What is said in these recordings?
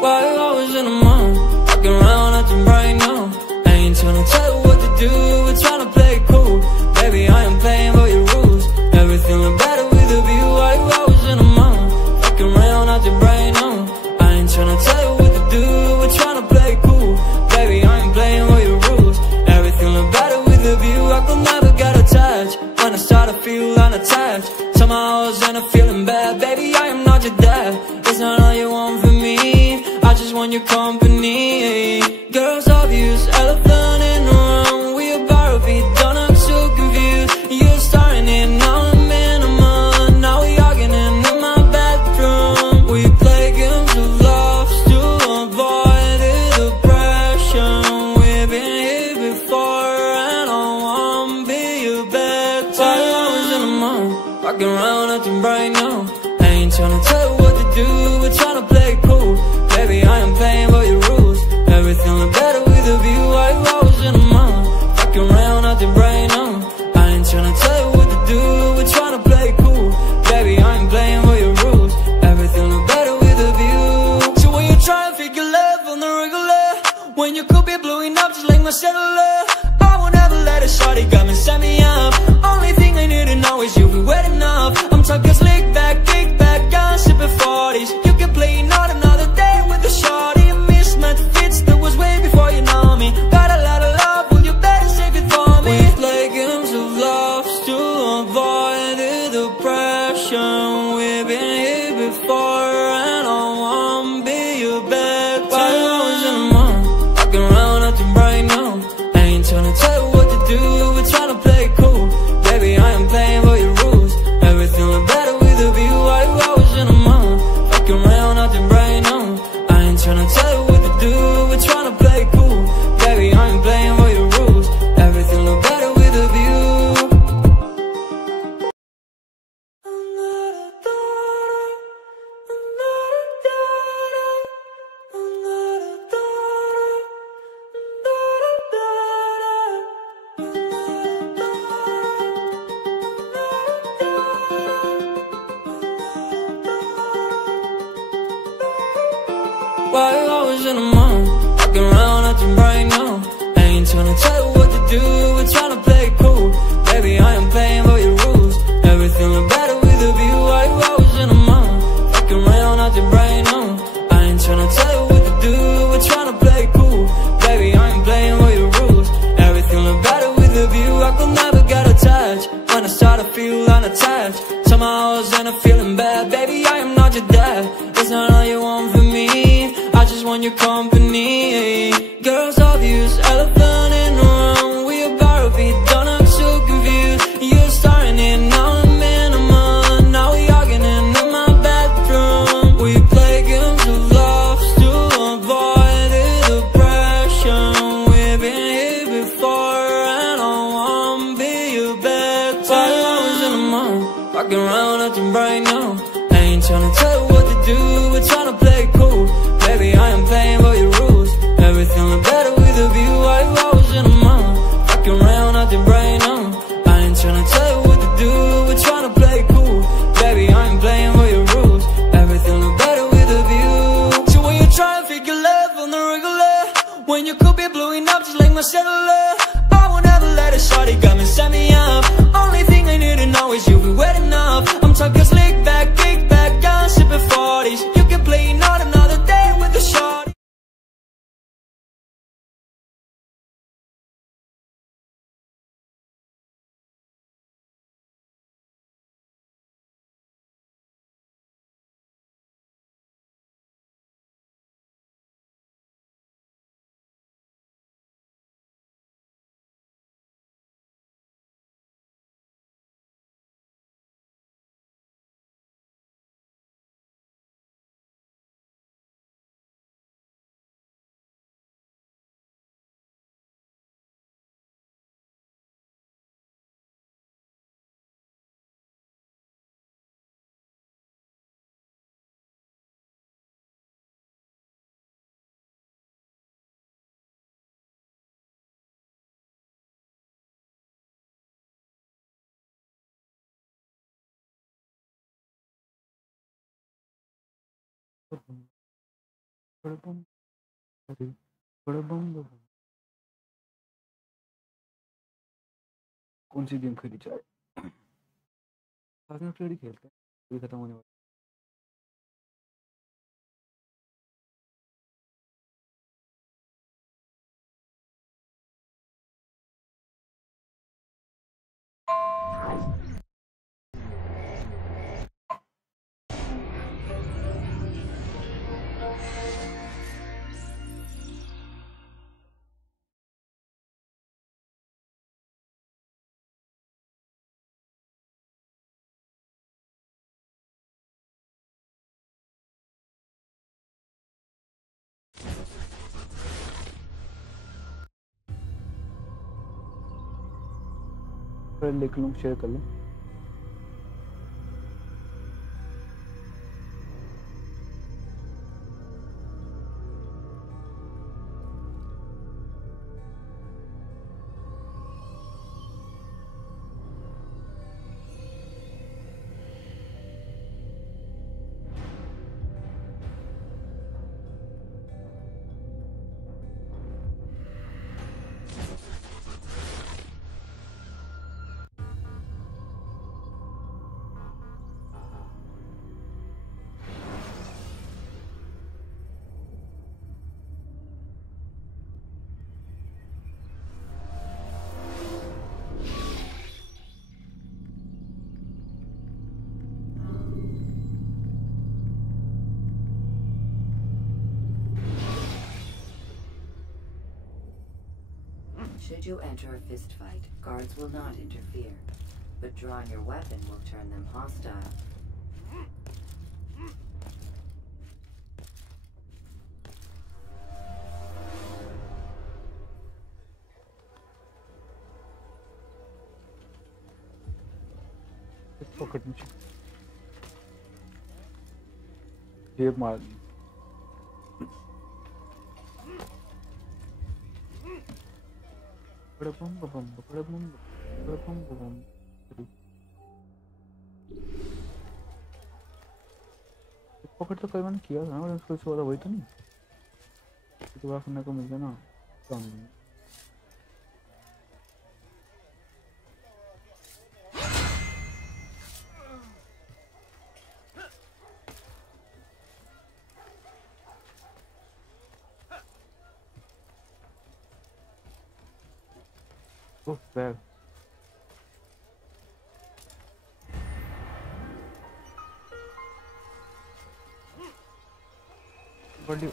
Why you always in the mood? Walking around acting right now. I ain't tryna tell you what to do, we're tryna play it cool. Baby, I am playing by your rules. Everything look better with a view. Why you always in the mood? Walking around acting right now. I ain't tryna tell you what to do, we're tryna play it cool. Baby, I am playing by your rules. Everything look better with a view. I could never get attached. When I start to feel unattached, somehow I was in a feeling bad. Baby, I am not your dad. It's not all you want from me, I just want your company. Girls obvious, elephant in the room. We about to be done, I'm so confused. You're starting it, now I'm in a mood. Now we arguing in my bedroom. We play games of love to avoid the depression. We've been here before and I wanna be your bed. Why you always in the mood? Walking around acting right now. I ain't tryna tell you what to do, we're tryna play it cool. Baby, I am playing by your rules. Everything look better with a view. Why you always in the mood? Fucking around acting right now. I ain't tryna tell you what to do, we're tryna play it cool. Baby, I am playing by your rules. Everything look better with a view. So when you try and figure love on the regular, when you could be blowing up just like my cellular, I would never let a shorty come and set me up. Only thing I need to know is you be wet enough. I'm talking slick back, kick back, gun sipping 40s. You can play not another day with a shorty. A mismatch fits that was way before you know me. Got a lot of love, well you better save it for me. We play games of love to avoid the depression. We've been here before and I wanna be your bed. Why you always in the mood? Walking around acting right now. I ain't tryna tell you what to do, we're tryna play it cool. Baby, I am playing by your rules. Everything look better with a view. Why you always in the mood? Fucking around acting right now. I ain't tryna tell you what to do, we're tryna play it cool. Baby, I am playing by your rules. Everything look better with a view. Why you always in the mood? Walking around acting right now. I ain't tryna tell you what to do, we're tryna play it cool. Baby, I am playing by your rules. Everything look better with a view. Why you always in the mood? Walking around acting right now. I ain't tryna tell you what to do, we're tryna play it cool. Baby, I am playing by your rules. Everything look better with a view. I could never get attached. When I start to feel unattached, somehow I was in a feeling bad. Baby, I am not your dad. It's not all you want from me, I just want your company. Girls obvious, elephant in the room. We about to be done, I'm so confused. You're starting it, now I'm in a mood. Now we arguing in my bedroom. We play games of love to avoid the depression. We've been here before and I wanna be your bed. Why you always in the mood? Walking around acting right now. I ain't tryna tell you what to do, we're tryna play it cool. Baby, I am playing by your rules. Everything look better with a view. Why you always in the mood? Fucking around acting right now. I ain't tryna tell you what to do, we're tryna play it cool. Baby, I am playing by your rules. Everything look better with a view. So when you try and figure love on the regular, when you could be blowing up just like my cellular, I would never let a shorty come and set me up. Only thing I need to know is you be wet enough. I'm talking slick back, kick back, gun sipping 40s. You can play not another day with a shorty. बड़बम अरे बड़बम बम। कौन सी game खेली जाए? साथ में Freddy खेलते हैं, अभी खत्म होने वाला। फिर लिख लूँ, शेयर कर लूँ। Should you enter a fist fight, guards will not interfere, but drawing your weapon will turn them hostile. Pocket में जेब मार दी। बड़बम बम बड़बम बड़बम बम। पॉकेट तो कई मैंने किया था ना, और उसको इससे वाला वही तो नहीं, तो बात करने को मिल गया ना। Oh, bag. What do you...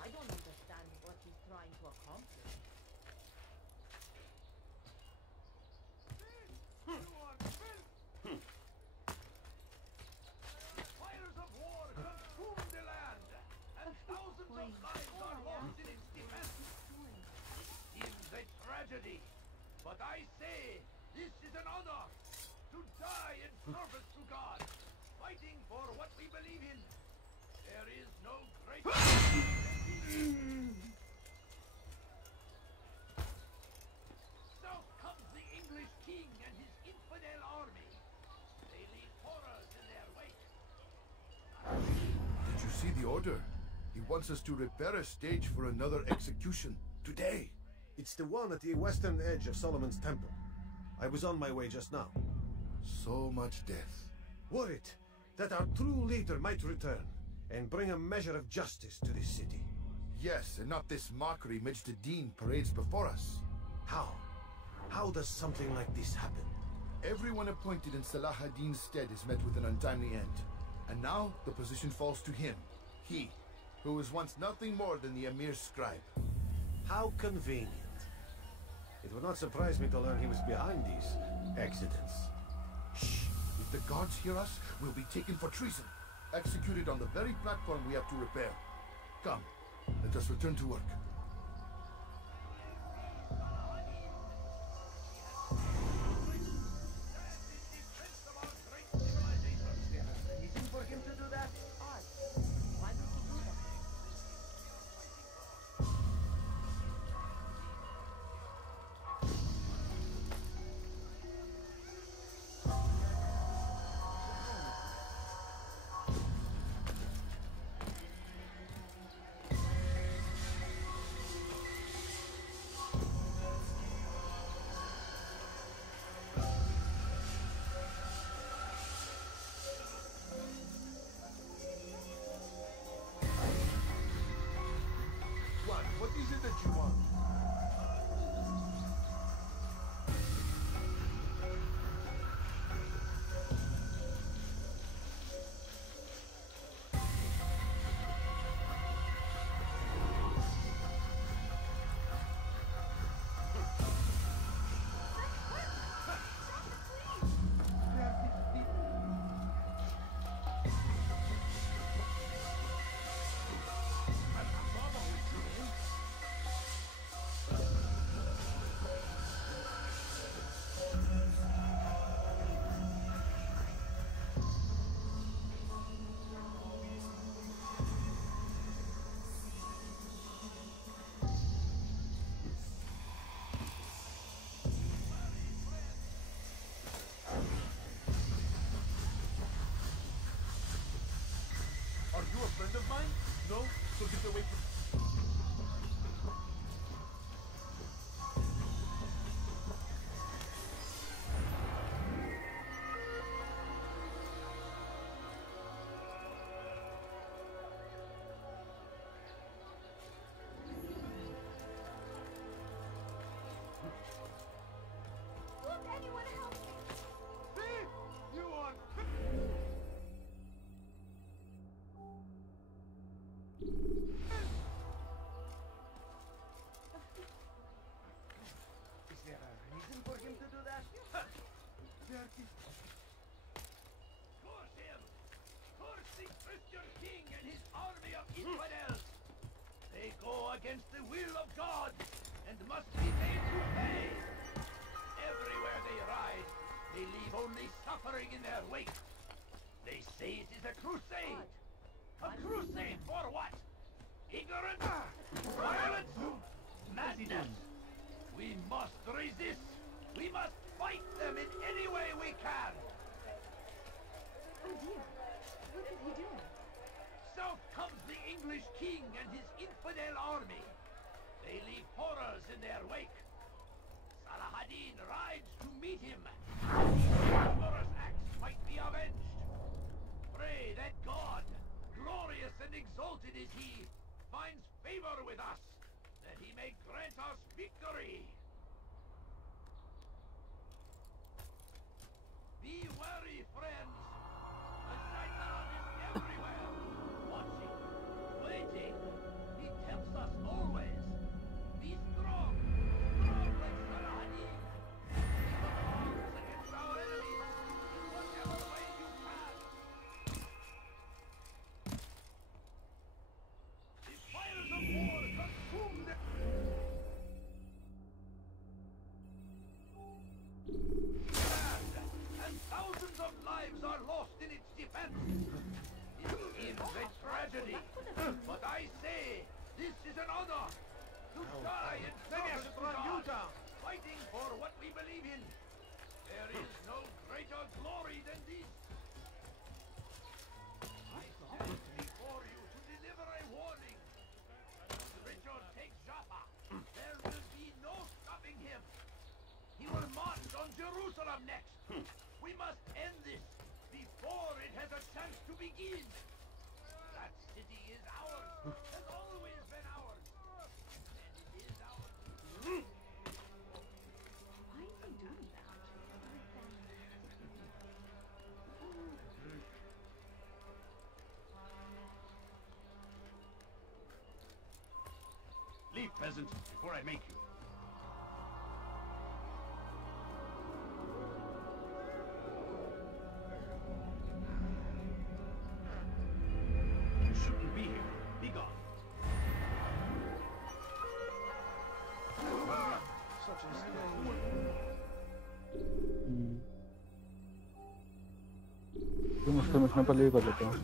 I don't understand what he's trying to accomplish. Fires of war consume the land, and thousands of lives are lost in its defense. It seems a tragedy, but I say this is an honor to die in service to God, fighting for what we believe in. There is no greater. South comes the English king and his infidel army. They leave horrors in their wake. Did you see the order? He wants us to repair a stage for another execution today. It's the one at the western edge of Solomon's temple. I was on my way just now. So much death. Worried that our true leader might return and bring a measure of justice to this city. Yes, and not this mockery Majd ad-Din parades before us. How? How does something like this happen? Everyone appointed in Salah ad-Din's stead is met with an untimely end. And now the position falls to him. He, who was once nothing more than the Emir's scribe. How convenient. It would not surprise me to learn he was behind these accidents. Shh! If the guards hear us, we'll be taken for treason. Executed on the very platform we have to repair. Come, let us return to work. Easy for him to do that? Why would he do that? They go against the will of God and must be made to pay. Everywhere they ride, they leave only suffering in their wake. They say it is a crusade. A crusade for what? Ignorance? Violence? Madness? We must resist. We must fight them in any way we can. Oh dear. What did he do? South comes the English king and his infidel army. They leave horrors in their wake. Salah-ad-Din rides to meet him. These barbarous acts might be avenged. Pray that God, glorious and exalted is he, finds favor with us, that he may grant us victory. Be wary, friends. The Shaitan is everywhere, watching, waiting. He tempts us always. Be strong, strong like Salah-ad-Din. Keep up arms against our enemies in whatever way you can. The fires of war consume them. And thousands of lives are lost in its defense. It is a tragedy, but I say this is an honor to die in service to God, fighting for what we believe in. There is no greater glory than this. I stand before you to deliver a warning. Richard takes Jaffa. There will be no stopping him. He will march on Jerusalem next. We must end this before it has a chance to begin. That city is ours, has always been ours, and it is ours. Why is he doing that? Leave, peasant, before I make you. You shouldn't be here. Be gone. Such a mistake. ये मुश्किल में इसमें पहले ही कर लेते हैं.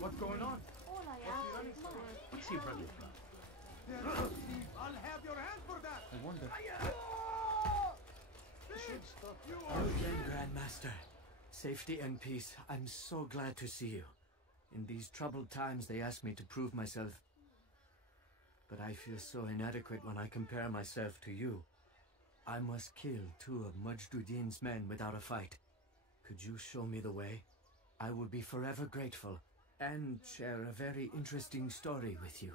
What's going on? All I ask is money. What's he running from? I'll have your hand for that. I wonder. Again, Grandmaster. Safety and peace. I'm so glad to see you. In these troubled times, they asked me to prove myself. But I feel so inadequate when I compare myself to you. I must kill 2 of Majduddin's men without a fight. Could you show me the way? I will be forever grateful and share a very interesting story with you.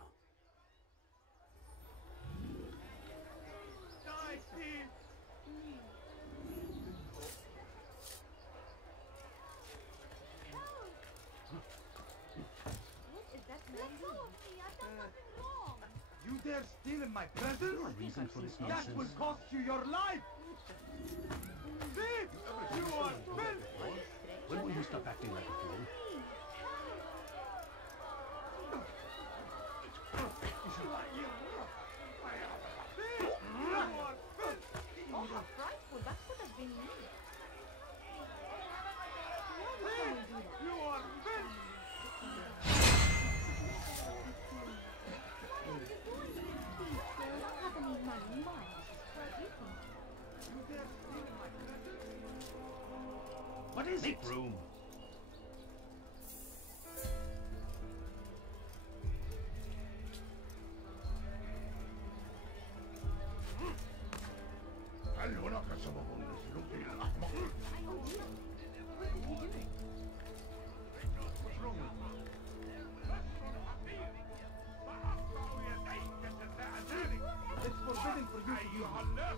What is that man doing? Let go of me! I've done nothing wrong! You dare steal in my presence? No reason for this That nonsense. will cost you your life! Thief! You are filth! When will you stop acting like a fool? Oh, how frightful! That could have been me. Why would someone do that? You are filth! What are you doing? Please, sir, I don't have any money. Mine. What do you think? You dare steal in my presence? What is it? Room. It's forbidden for you to use it.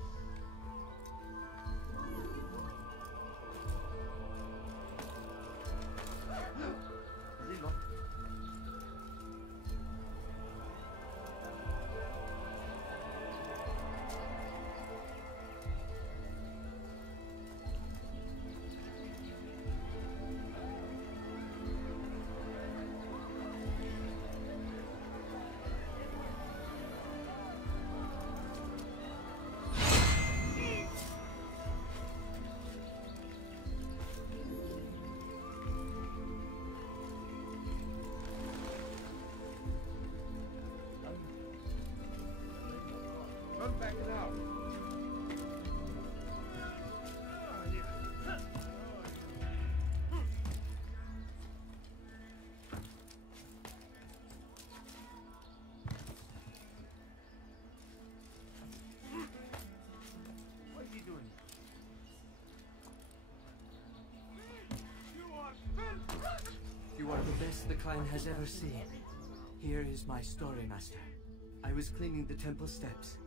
Check it out. What's he doing? You are filth! You are the best the clan has ever seen. Here is my story, Master. I was cleaning the temple steps.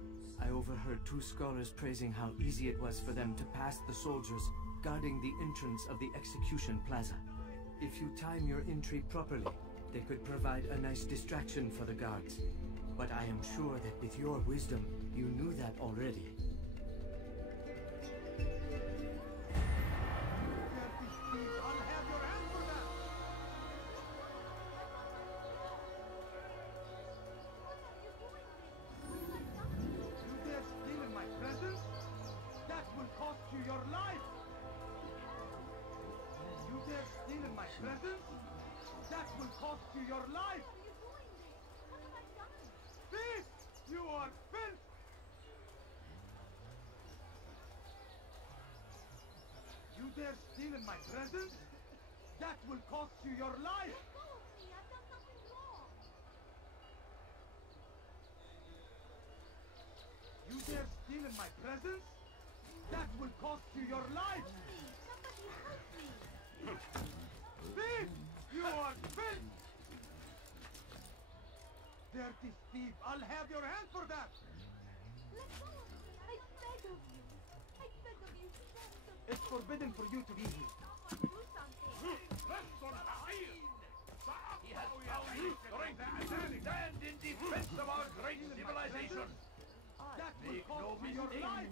I overheard two scholars praising how easy it was for them to pass the soldiers guarding the entrance of the execution plaza. If you time your entry properly, they could provide a nice distraction for the guards. But I am sure that with your wisdom, you knew that already. I'll have your hand for that! You dare steal in my presence? That will cost you your life! You dare steal in my presence? That will cost you your life! Thief! You are filth! You dare steal in my presence? That will cost you your life! You dare steal in my presence? That will cost you your life! Thief! You are filth! Dirty thief! I'll have your hand for that! Let go of me! I beg of you! I beg of you, stand up! It's forbidden for you to be here. Do something! He has power, strength, and stand in defense of our great civilization! That will cost you your life!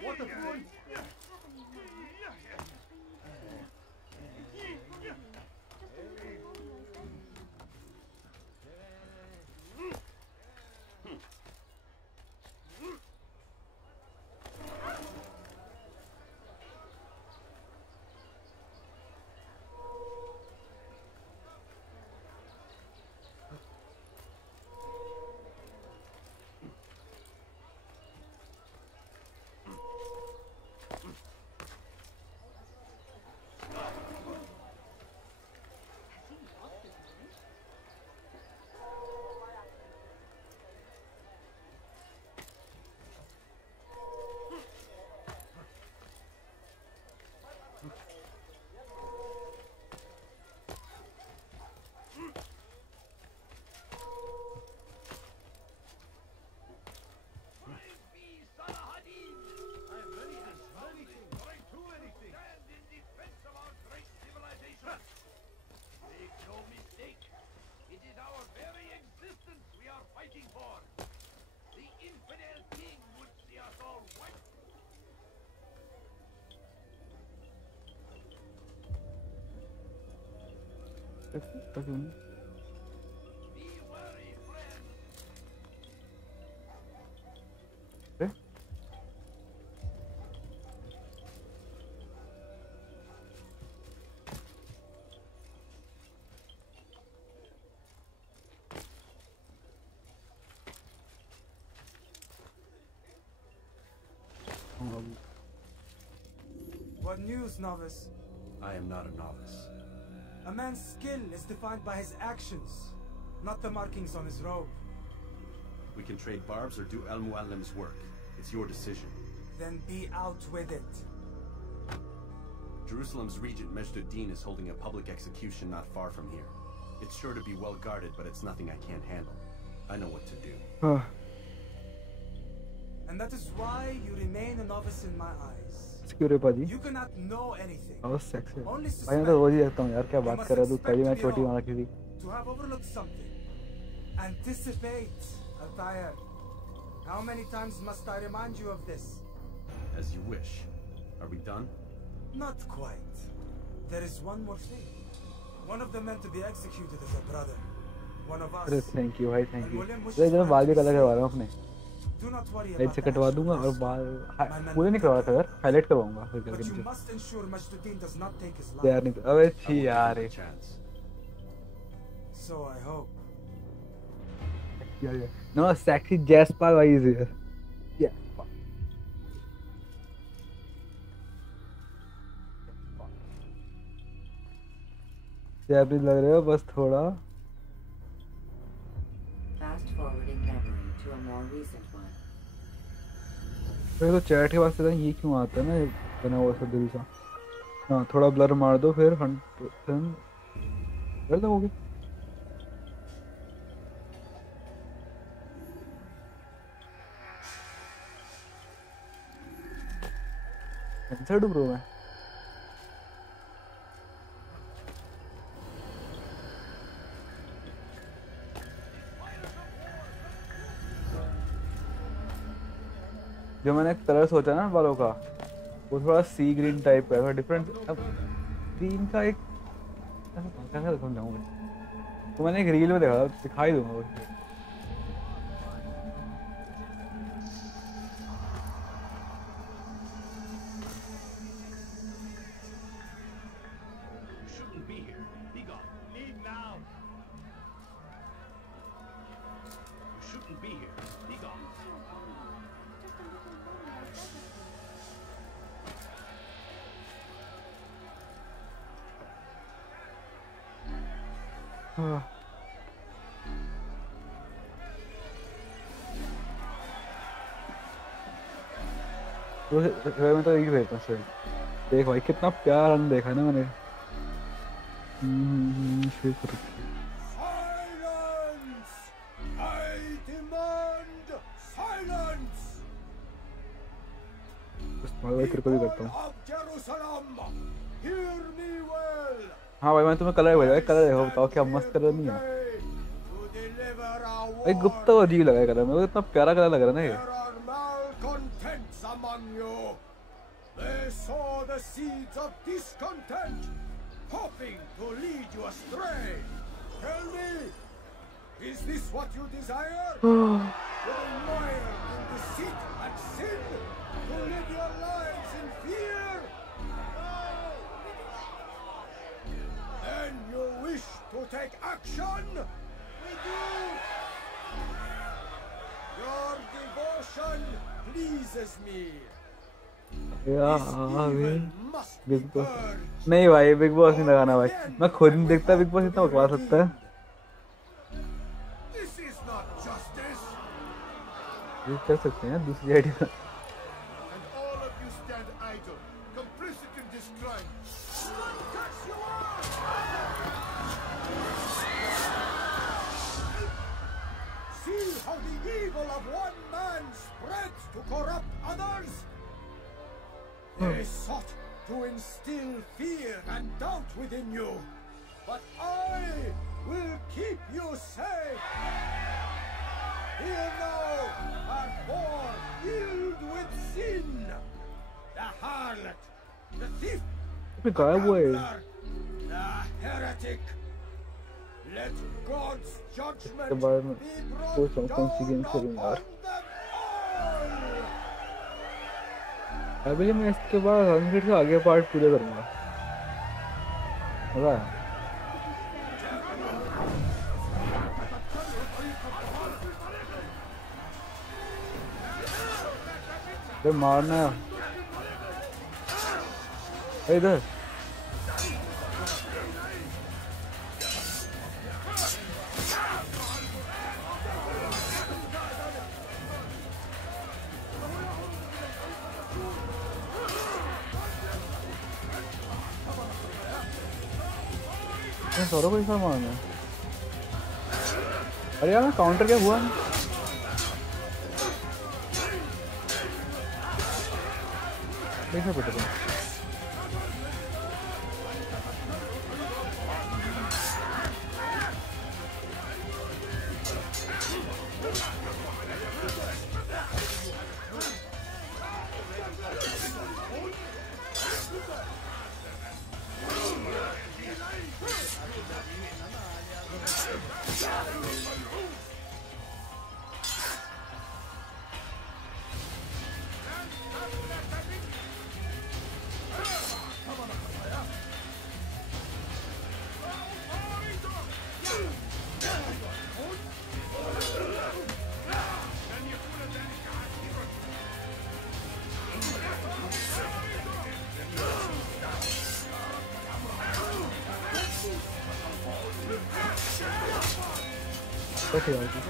What a fool! What news, novice? I am not a novice. A man's skill is defined by his actions, not the markings on his robe. We can trade barbs or do Al Muallim's work. It's your decision. Then be out with it. Jerusalem's regent Majd-ud-Din is holding a public execution not far from here. It's sure to be well guarded, but it's nothing I can't handle. I know what to do. And that is why you remain a novice in my eyes. Security buddy. You cannot know anything. बहुत sexy है. Only भाई मैं तो रोज ही देखता हूँ यार क्या You बात must कर रहा है तू expect कभी मैं to be छोटी wrong. वाला की थी. To have overlooked something. Anticipate, Adityaaa. How many times must I remind you of this? As you wish. Are we done? Not quite. There is one more thing. One of the men to be executed is a brother. One of us. अरे thank you भाई thank you. तो इधर बाल भी colour करवा रहा हूँ अपने. Do not worry light about से that. कटवा दूंगा और बाल पूरे नहीं करवा था यार हाईलाइट करवाऊंगा फिर But करके you नीचे. must ensure Majd-ud-Din does not take his यार life. नहीं अबे I छी won't यार give it a chance. So I hope. यार No, sexy Jasper is here. Jasper. Japanese लग रहे हो बस थोड़ा. Fast forwarding memory to a more recent one. मेरे को चैट के वास्ते ये क्यों आता है ना ये बना हुआ सा दिल सा. हाँ थोड़ा ब्लर मार दो फिर 100% कर दोगे. कैंसर डूब रहा है. जो मैंने कलर सोचा ना बालों का वो थोड़ा सी ग्रीन टाइप का है, डिफरेंट. अब ग्रीन का एक कैसे समझाऊंगा तो मैंने एक रील में देखा, दिखाई दूंगा वो. Shouldn't be here. Be gone. Leave now. You shouldn't be here. Be gone. तो मैं तो यही देखता हूँ. देख भाई कितना प्यारा रंग देखा है ना मैंने. Silence! I demand silence! तेरे को भी करता हूँ. Of Jerusalem, hear me well. हाँ भाई मैं तुम्हें कलर भेजा है, कलर देखो बताओ क्या मस्त कलर नहीं है. To deliver our भाई गुप्ता वो अजीब लगा है कलर, मेरे को इतना प्यारा कलर लग रहा है ना ये. There are malcontents among you. They sow the seeds of discontent, hoping to lead you astray. Tell me, is this what you desire? To be mired in deceit and sin? To live your lives in fear? Then you wish to take action? We do. Your devotion pleases me. Big boss नहीं भाई, big boss नहीं लगाना भाई. मैं खुद नहीं देखता big boss, इतना बकवास लगता है. This is not justice. ये कर सकते हैं दूसरी idea. And all of you stand idle, complicit in this crime. See how the evil of one man spreads to corrupt others? They sought to instill fear and doubt within you, but I will keep you safe. Here now are four filled with sin: the harlot, the thief, the gambler, the heretic. Let God's judgment be brought down upon them all. अभी मैं इसके बाद 100 का आगे part पूरा करूंगा. मजा आया. तो मारना है इधर. सौरभ को इतना मारना है. अरे यार काउंटर क्या हुआ. देखना पड़ेगा. बैठे जाओ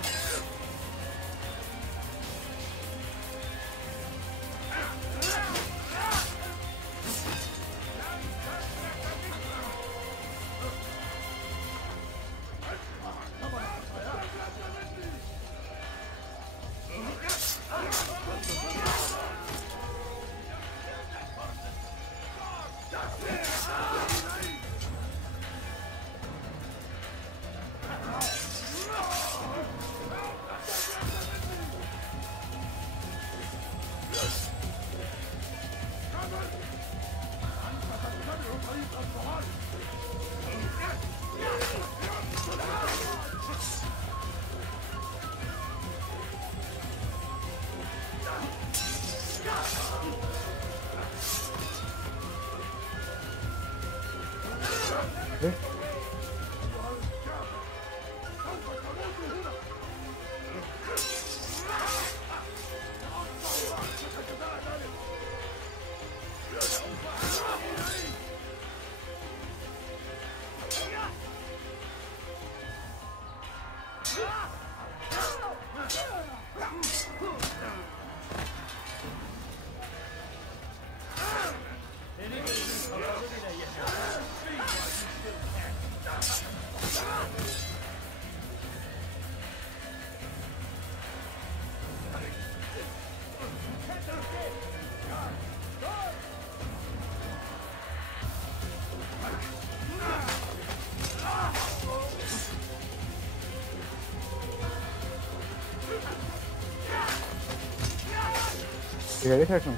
ये देखा तुम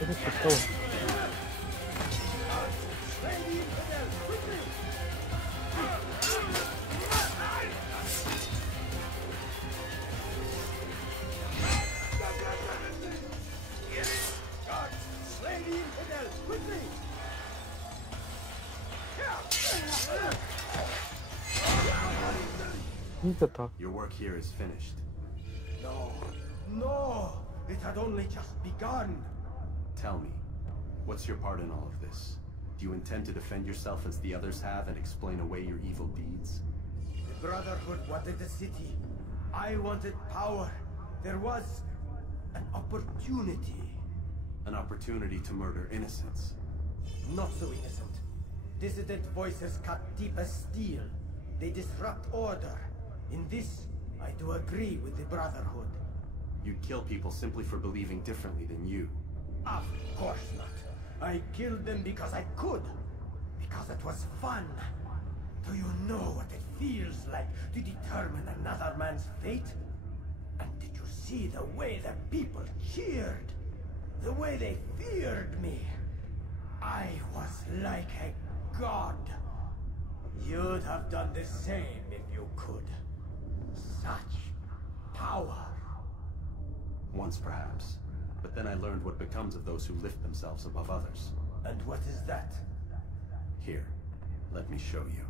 ये कितना Your work here is finished. No, it had only just begun. Tell me, what's your part in all of this? Do you intend to defend yourself as the others have and explain away your evil deeds? The Brotherhood wanted the city. I wanted power. There was an opportunity. An opportunity to murder innocents. Not so innocent. Dissident voices cut deep as steel. They disrupt order. In this, I do agree with the Brotherhood. You'd kill people simply for believing differently than you. Of course not. I killed them because I could. Because it was fun. Do you know what it feels like to determine another man's fate? And did you see the way the people cheered? The way they feared me? I was like a god. You'd have done the same if you could. Such power. Once perhaps. But then I learned what becomes of those who lift themselves above others. And what is that? Here, let me show you.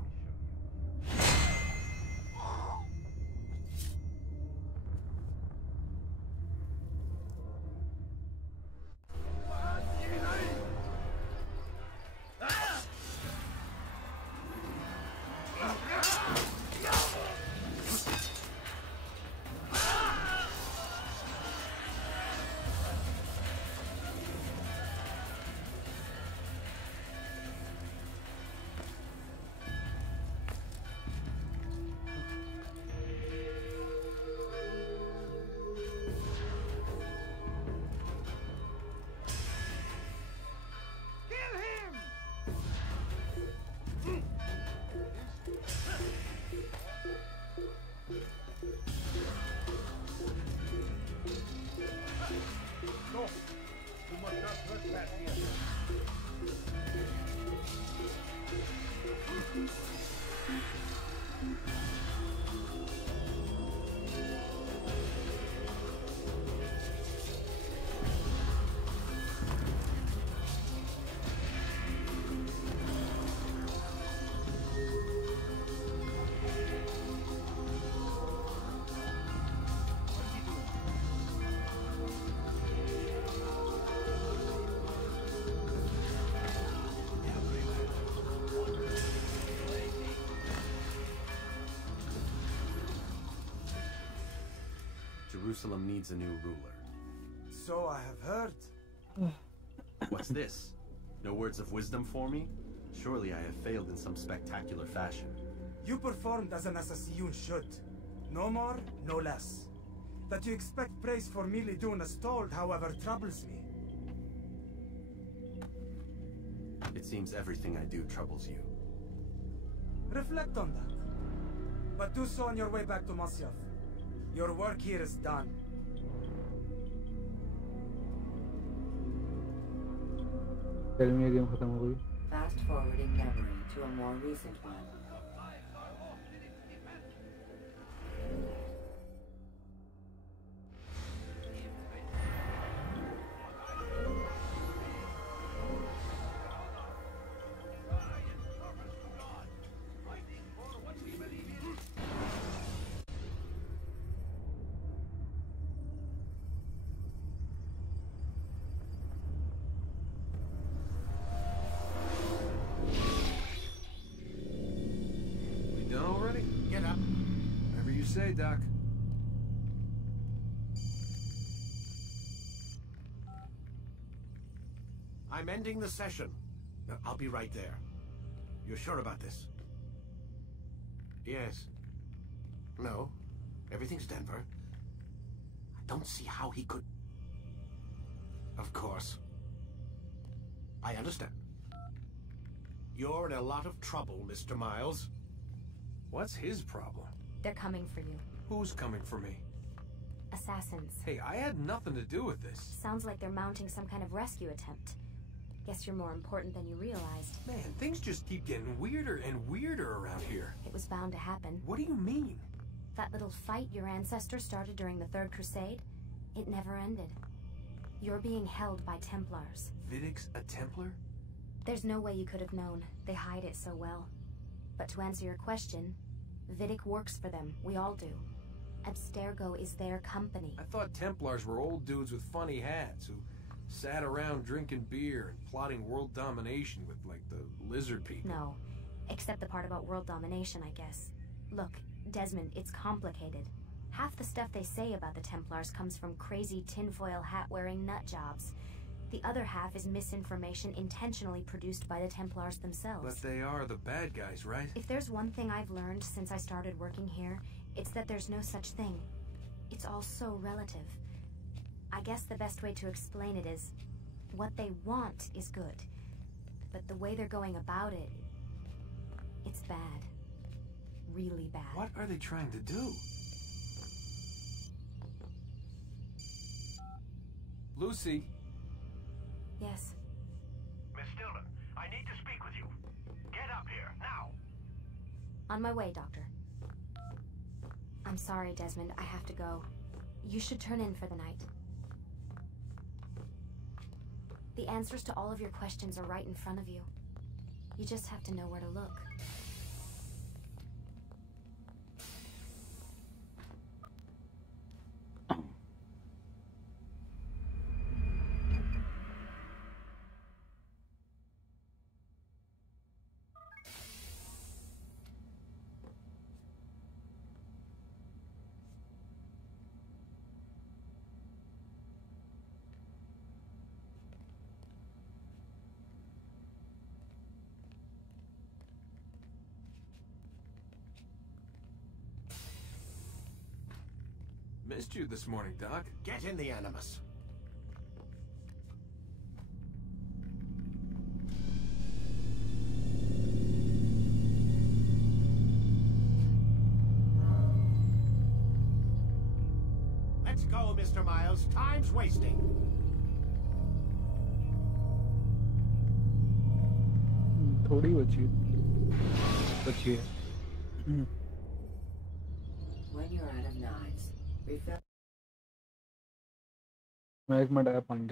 Jerusalem needs a new ruler. So I have heard. What's this? No words of wisdom for me? Surely I have failed in some spectacular fashion. You performed as an assassin should. No more, no less. That you expect praise for merely doing as told, however, troubles me. It seems everything I do troubles you. Reflect on that. But do so on your way back to Masyaf. Your work here is done. Tell me game खत्म हो गई. Fast forwarding memory to a more recent one. Say, Doc. I'm ending the session. I'll be right there. You're sure about this? Yes. No. Everything's Denver. I don't see how he could... Of course. I understand. You're in a lot of trouble, Mr. Miles. What's his problem? They're coming for you. Who's coming for me? Assassins. Hey, I had nothing to do with this. Sounds like they're mounting some kind of rescue attempt. Guess you're more important than you realized. Man, things just keep getting weirder and weirder around here. It was bound to happen. What do you mean? That little fight your ancestor started during the Third Crusade, it never ended. You're being held by Templars. Vidic's a Templar? There's no way you could have known. They hide it so well. But to answer your question, Vidic works for them. We all do. Abstergo is their company. I thought Templars were old dudes with funny hats who sat around drinking beer and plotting world domination with, like, the lizard people. No. Except the part about world domination, I guess. Look, Desmond, it's complicated. Half the stuff they say about the Templars comes from crazy tinfoil hat-wearing nut jobs. The other half is misinformation intentionally produced by the Templars themselves. But they are the bad guys, right? If there's one thing I've learned since I started working here, it's that there's no such thing. It's all so relative. I guess the best way to explain it is, what they want is good. But the way they're going about it, it's bad. Really bad. What are they trying to do? Lucy? Yes. Miss Stillman, I need to speak with you. Get up here, now! On my way, Doctor. I'm sorry, Desmond. I have to go. You should turn in for the night. The answers to all of your questions are right in front of you. You just have to know where to look. Missed you this morning, Doc. Get in the Animus. Let's go, Mr. Miles. Time's wasting. थोड़ी बची है. When you're out of knives, refill. मैं एक minute आया पानी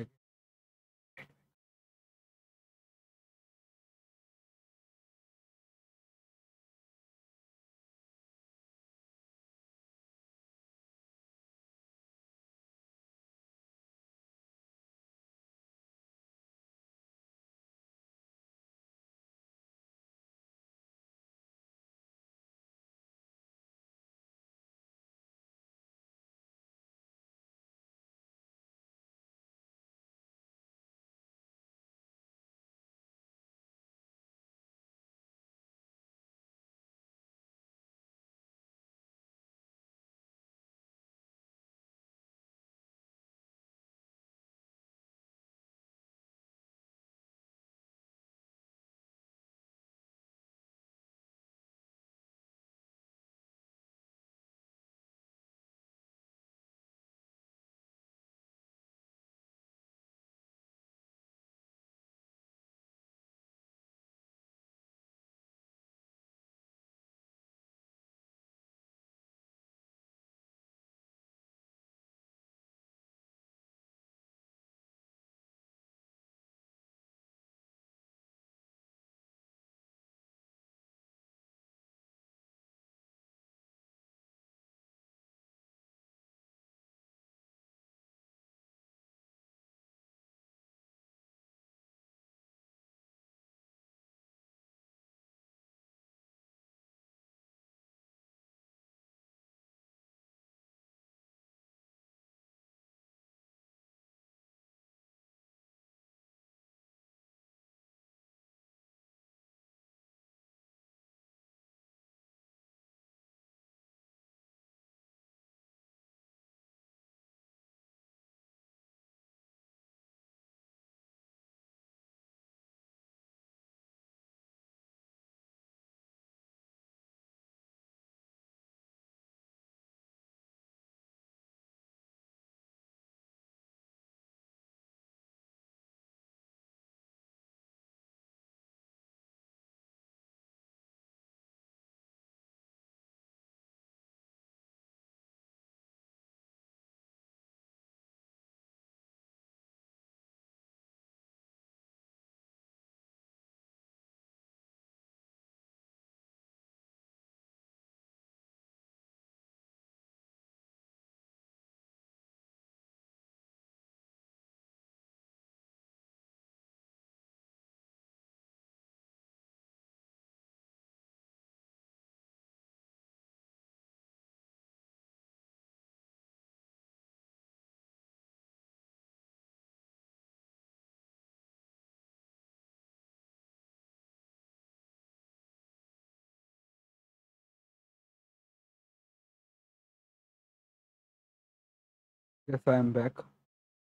Yes, I am back.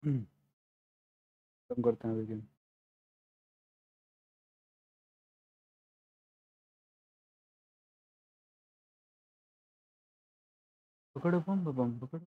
खत्म करते हैं begin. पकड़ो बम बम पकड़ो.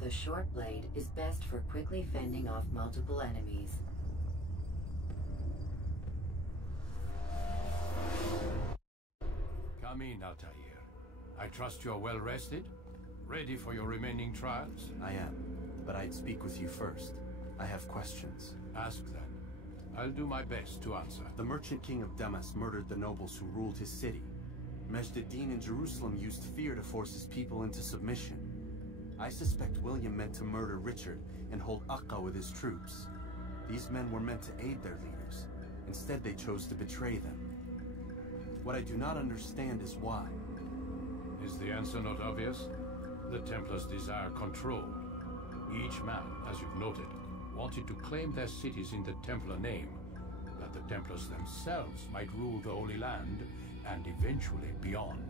The short blade is best for quickly fending off multiple enemies. Come in, Altair. I trust you're well rested? Ready for your remaining trials? I am, but I'd speak with you first. I have questions. Ask then. I'll do my best to answer. The merchant king of Damas murdered the nobles who ruled his city. Majd-ad-Din in Jerusalem used fear to force his people into submission. I suspect William meant to murder Richard and hold Akka with his troops. These men were meant to aid their leaders. Instead, they chose to betray them. What I do not understand is why. Is the answer not obvious? The Templars desire control. Each man, as you've noted, wanted to claim their cities in the Templar name, that the Templars themselves might rule the Holy Land and eventually beyond.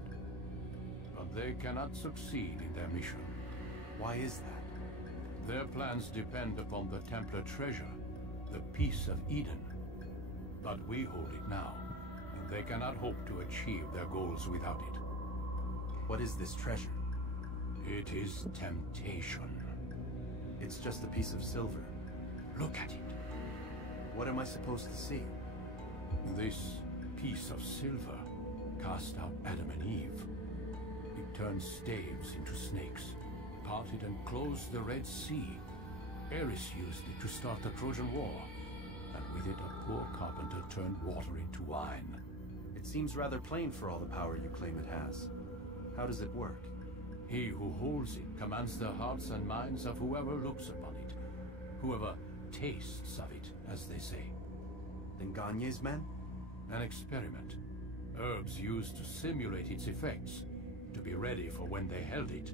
But they cannot succeed in their mission. Why is that? Their plans depend upon the Templar treasure, the Peace of Eden. But we hold it now, and they cannot hope to achieve their goals without it. What is this treasure? It is temptation. It's just a piece of silver. Look at it. What am I supposed to see? This piece of silver cast out Adam and Eve. It turned staves into snakes, parted and closed the Red Sea. Eris used it to start the Trojan War, and with it a poor carpenter turned water into wine. It seems rather plain for all the power you claim it has. How does it work? He who holds it commands the hearts and minds of whoever looks upon it, whoever tastes of it, as they say. Then Gagne's men? An experiment. Herbs used to simulate its effects, to be ready for when they held it.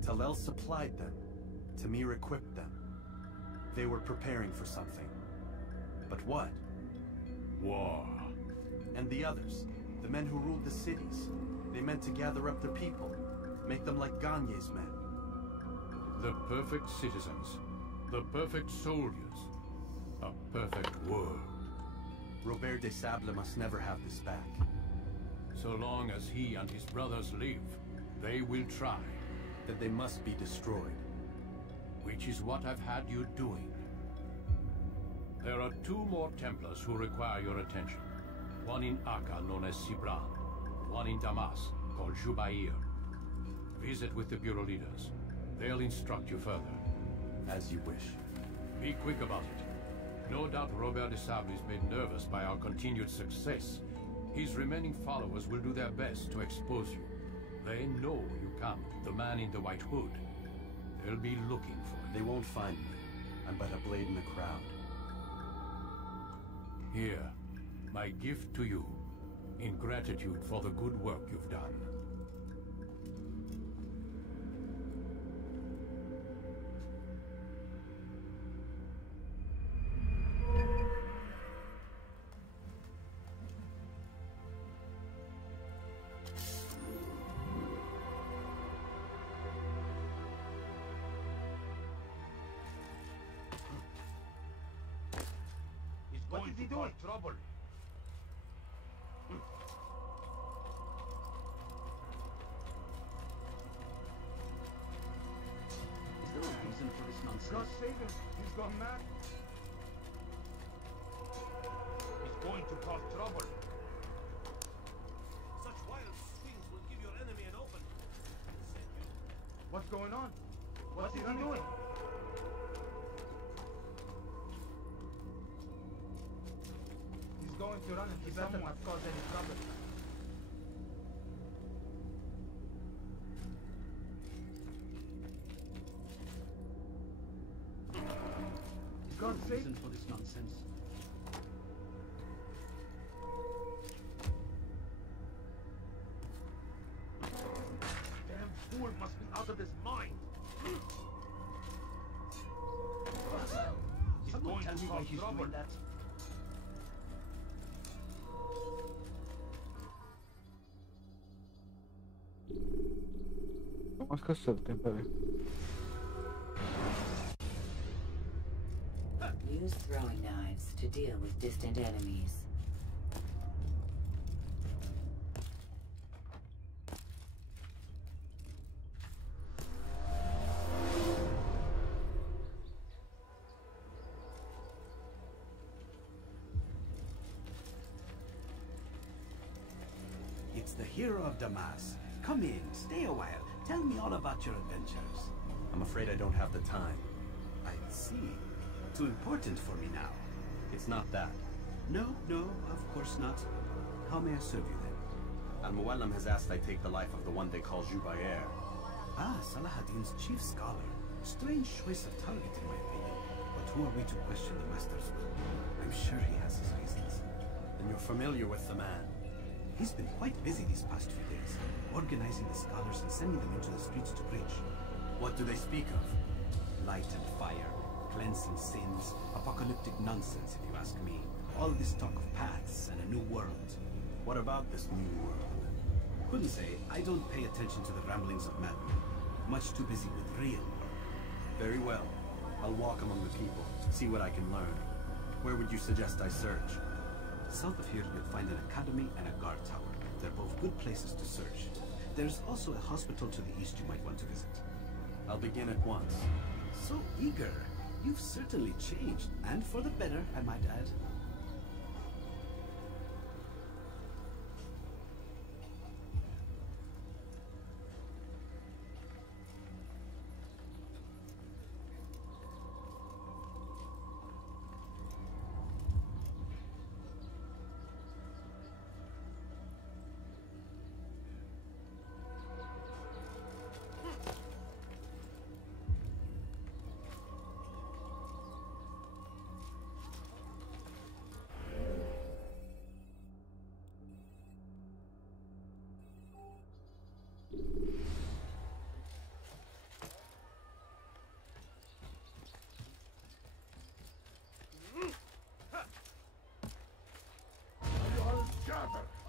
Talel supplied them. Tamir equipped them. They were preparing for something. But what? War. And the others, the men who ruled the cities, they meant to gather up their people, make them like Gagne's men. The perfect citizens, the perfect soldiers, a perfect world. Robert de Sable must never have this back. So long as he and his brothers live, they will try. That they must be destroyed. Which is what I've had you doing. There are 2 more Templars who require your attention. One in Akka, known as Sibran. One in Damas, called Jubair. Visit with the Bureau leaders. They'll instruct you further. As you wish. Be quick about it. No doubt Robert de Sable is made nervous by our continued success. His remaining followers will do their best to expose you. They know you come, the man in the white hood. They'll be looking for you. They won't find me. I'm but a blade in the crowd. Here, my gift to you, in gratitude for the good work you've done. going to cause trouble. Is there a reason for this nonsense? God save him. He's gone mad. He's going to cause trouble. Such wild swings will give your enemy an open. What's going on? What's he doing? He's going to run into he better not cause any trouble. Is there a reason for this nonsense? Damn fool must be out of his mind. He's Someone going tell to me why cause he's trouble. doing that. उसका चलते हैं पहले. Use throwing knives to deal with distant enemies. It's the hero of Damas. Come in, stay a while. Tell me all about your adventures. I'm afraid I don't have the time. I see. Too important for me now. It's not that. No, of course not. How may I serve you then? Al-Muallim has asked I take the life of the one they call Jubair. Ah, Salahuddin's chief scholar. Strange choice of target in my opinion. But who are we to question the master's will? I'm sure he has his reasons. Then you're familiar with the man. He's been quite busy these past few days, organizing the scholars and sending them into the streets to preach. What do they speak of? Light and fire, cleansing sins, apocalyptic nonsense if you ask me. All this talk of paths and a new world. What about this new world? Couldn't say. I don't pay attention to the ramblings of madmen. Much too busy with real work. Very well. I'll walk among the people, see what I can learn. Where would you suggest I search? South of here, you'll find an academy and a guard tower. They're both good places to search. There's also a hospital to the east you might want to visit. I'll begin at once. So eager. You've certainly changed, and for the better, I might add.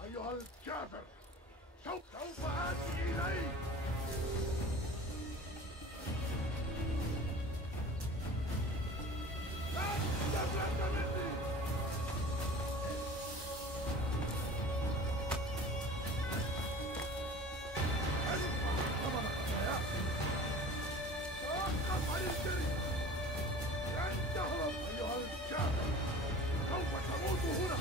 أيها الكافر سوف آتي إليك لا تفلت مني توقف عن الجري لن تهرب أيها الكافر سوف تموت هنا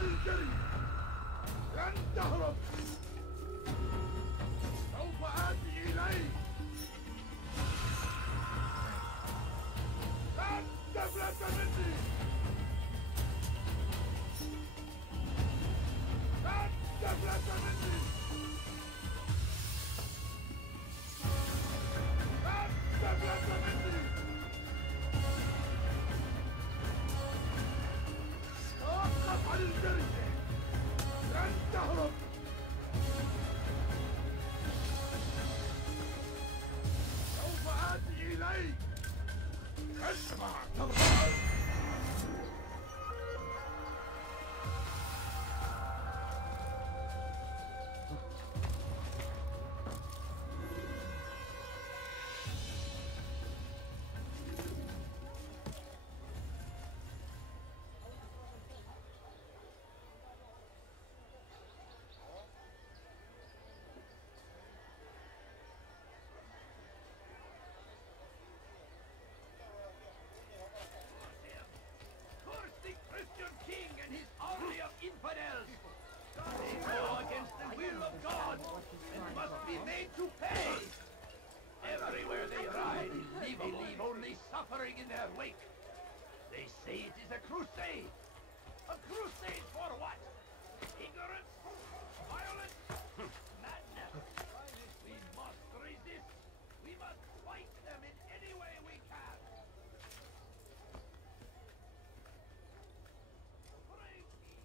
الجري لن تهرب سوف آتي إليك لن تفلت مني لن تفلت مني لن تفلت مني توقف عن الجري لن تهرب سوف آتي إليك اسمع ترضى say? A crusade for what? Ignorance? Violence? Madness? We must resist. We must fight them in any way we can. Brave me.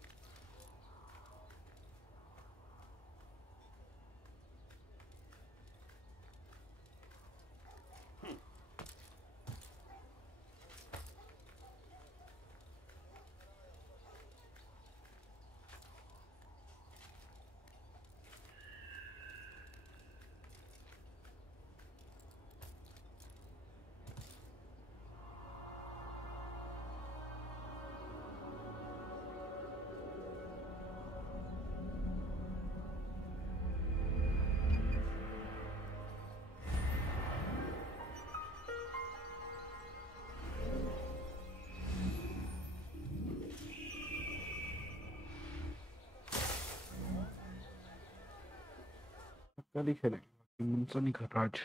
कल ही खेलेंगे, मन तो नहीं कर रहा आज।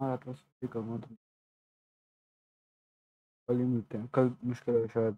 हाँ तो करूँगा तो कल ही मिलते हैं, कल मुश्किल है शायद।